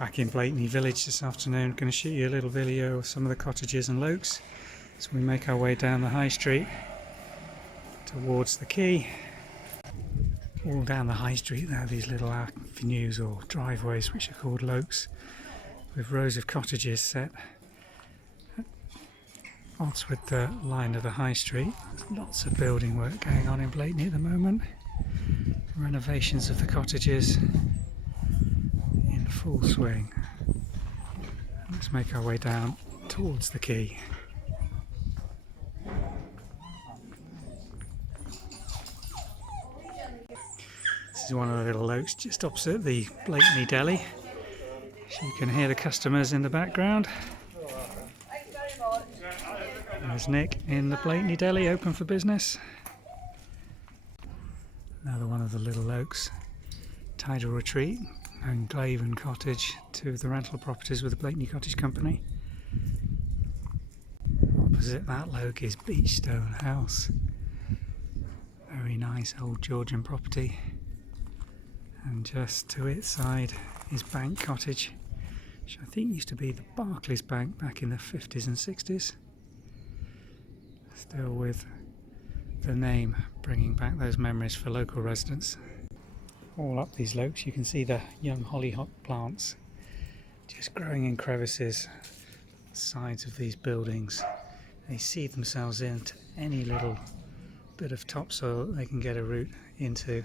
Back in Blakeney Village this afternoon, going to shoot you a little video of some of the cottages and lokes as we make our way down the high street towards the quay. All down the high street there are these little avenues or driveways which are called lokes, with rows of cottages set at odds with the line of the high street. There's lots of building work going on in Blakeney at the moment. Renovations of the cottages in full swing. Let's make our way down towards the quay. This is one of the little lokes just opposite the Blakeney Deli. So you can hear the customers in the background. There's Nick in the Blakeney Deli, open for business. Another one of the little lokes. Tidal Retreat and Blakeney Cottage, two of the rental properties with the Blakeney Cottage Company. Opposite that loke is Beachstone House. Very nice old Georgian property. And just to its side is Bank Cottage, which I think used to be the Barclays Bank back in the 50s and 60s. Still with the name bringing back those memories for local residents. All up these lokes you can see the young hollyhock plants just growing in crevices on the sides of these buildings. They seed themselves into any little bit of topsoil that they can get a root into,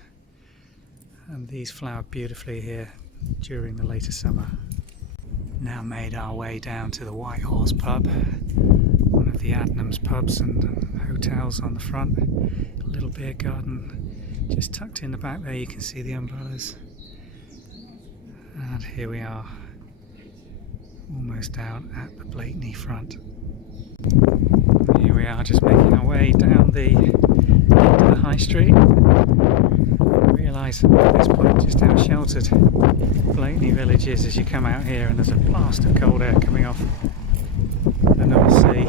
and these flower beautifully here during the later summer. Now made our way down to the White Horse pub, one of the Adnams pubs and hotels on the front. A little beer garden just tucked in the back there, you can see the umbrellas. And here we are, almost down at the Blakeney front. Here we are, just making our way down the end of the high street. I realise at this point just how sheltered Blakeney Village is as you come out here, and there's a blast of cold air coming off the North Sea.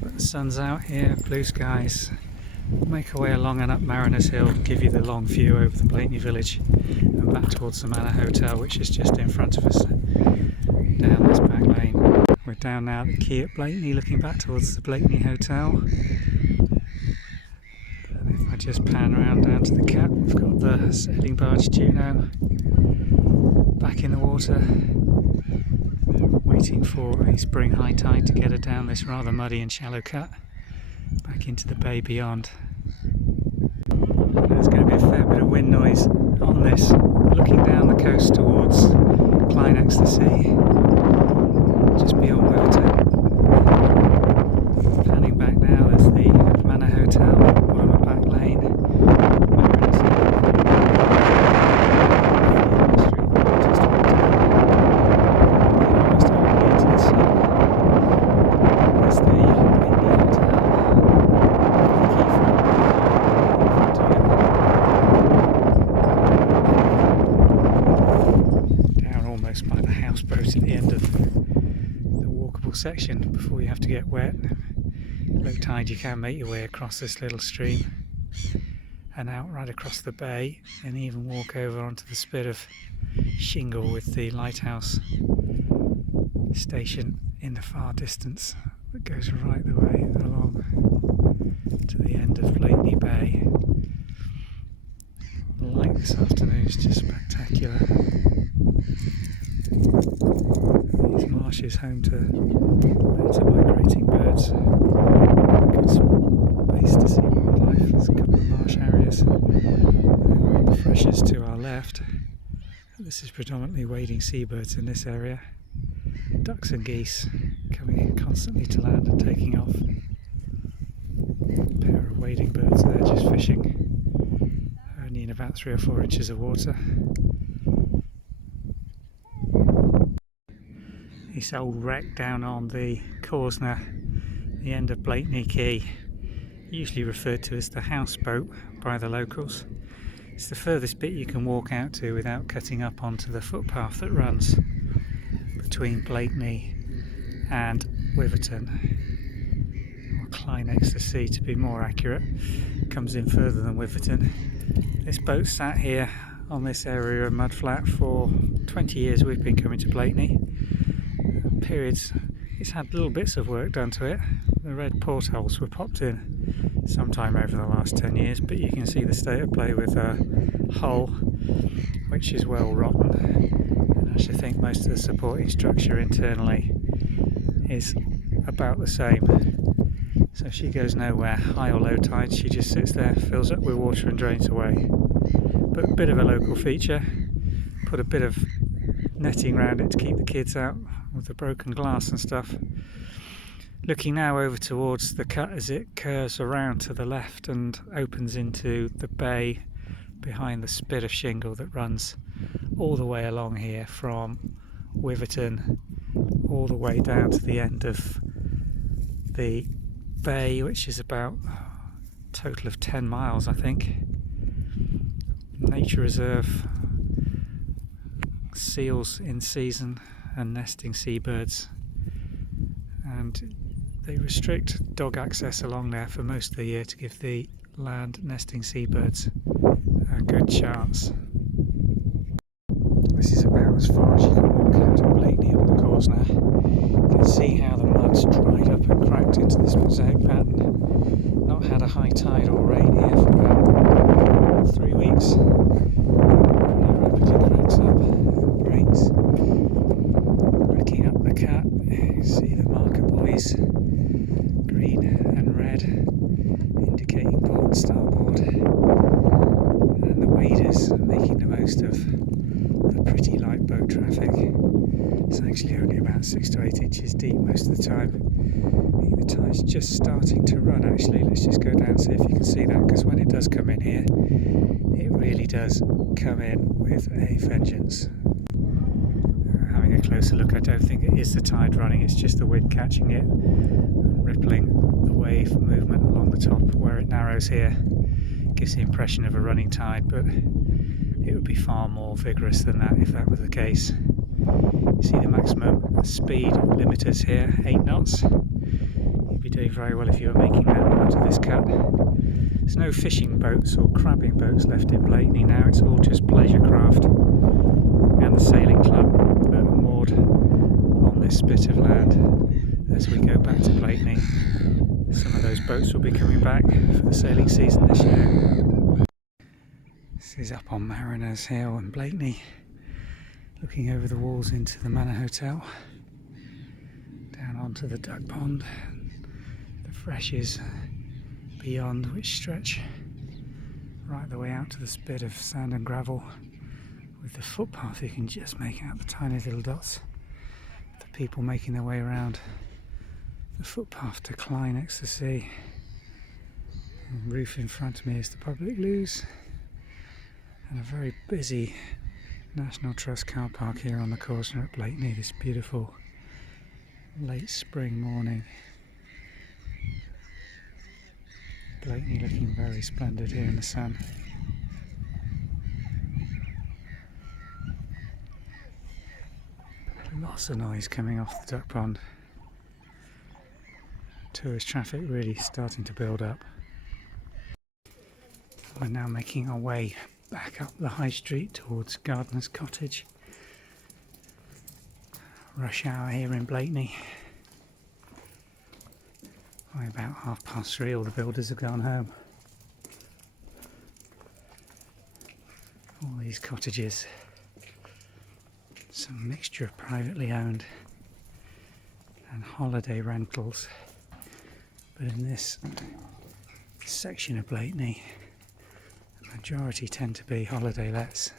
But the sun's out here, blue skies. We'll make our way along and up Mariners Hill, give you the long view over the Blakeney Village and back towards the Manor Hotel, which is just in front of us down this back lane. We're down now at the quay at Blakeney, looking back towards the Blakeney Hotel. And if I just pan around down to the cap, we've got the sailing barge Juno back in the water, waiting for a spring high tide to get her down this rather muddy and shallow cut back into the bay beyond. There's going to be a fair bit of wind noise on this, looking down the coast towards Clyde Ecstasy, just beyond Wilton. Panning back now, there's the Manor Hotel, Wormer back lane, Mariners by the houseboat at the end of the walkable section before you have to get wet. Low tide, you can make your way across this little stream and out right across the bay, and even walk over onto the spit of shingle with the lighthouse station in the far distance that goes right the way along to the end of Blakeney Bay. The light this afternoon is just spectacular. These marshes home to loads of migrating birds. Good space to see wildlife. There's a couple of marsh areas over on the freshers to our left. This is predominantly wading seabirds in this area. Ducks and geese coming in constantly to land and taking off. A pair of wading birds there just fishing, only in about 3 or 4 inches of water. This old wreck down on the Corsner, the end of Blakeney Quay, usually referred to as the houseboat by the locals. It's the furthest bit you can walk out to without cutting up onto the footpath that runs between Blakeney and Wiverton, or Clyde Ecstasy to be more accurate. Comes in further than Wiverton. This boat sat here on this area of mudflat. For 20 years we've been coming to Blakeney. Periods it's had little bits of work done to it. The red portholes were popped in sometime over the last 10 years, but you can see the state of play with hull, which is well rotten. And I actually think most of the supporting structure internally is about the same. So she goes nowhere, high or low tide, she just sits there, fills up with water and drains away. But a bit of a local feature, put a bit of netting around it to keep the kids out with the broken glass and stuff. Looking now over towards the cut as it curves around to the left and opens into the bay behind the spit of shingle that runs all the way along here from Wiverton all the way down to the end of the bay, which is about a total of 10 miles I think. Nature reserve, seals in season and nesting seabirds, and they restrict dog access along there for most of the year to give the land nesting seabirds a good chance. This is about as far as you can walk out of Blakeney on the course now. You can see how the mud's dried up and cracked into this mosaic pattern. Not had a high tide or rain here for about 3 weeks. Pretty rapidly cracks up and breaks. Looking up the cat, you see the marker buoys, green and red, indicating port and starboard, and the waders making the most of the pretty light boat traffic. It's actually only about 6 to 8 inches deep most of the time. I think the tide's just starting to run actually. Let's just go down and see if you can see that, because when it does come in here, it really does come in with a vengeance. Having a closer look, I don't think it is the tide running, it's just the wind catching it and rippling the wave movement along the top where it narrows here. Gives the impression of a running tide, but it would be far more vigorous than that if that was the case. You see the maximum speed limiters here, 8 knots. You'd be doing very well if you were making that out of this cut. There's no fishing boats or crabbing boats left in Blakeney now, it's all just pleasure craft and the sailing club that are moored on this bit of land as we go back to Blakeney. Some of those boats will be coming back for the sailing season this year. This is up on Mariners Hill in Blakeney, looking over the walls into the Manor Hotel, down onto the duck pond, the freshes beyond, which stretch right the way out to the spit of sand and gravel. With the footpath you can just make out the tiny little dots, the people making their way around the footpath to Klein next to sea. The roof in front of me is the public loos, and a very busy National Trust car park here on the corner at Blakeney this beautiful late spring morning. Blakeney looking very splendid here in the sun. Lots of noise coming off the duck pond. Tourist traffic really starting to build up. We're now making our way back up the high street towards Gardener's Cottage. Rush hour here in Blakeney. By about 3:30 all the builders have gone home. All these cottages, some mixture of privately owned and holiday rentals, but in this section of Blakeney the majority tend to be holiday lets.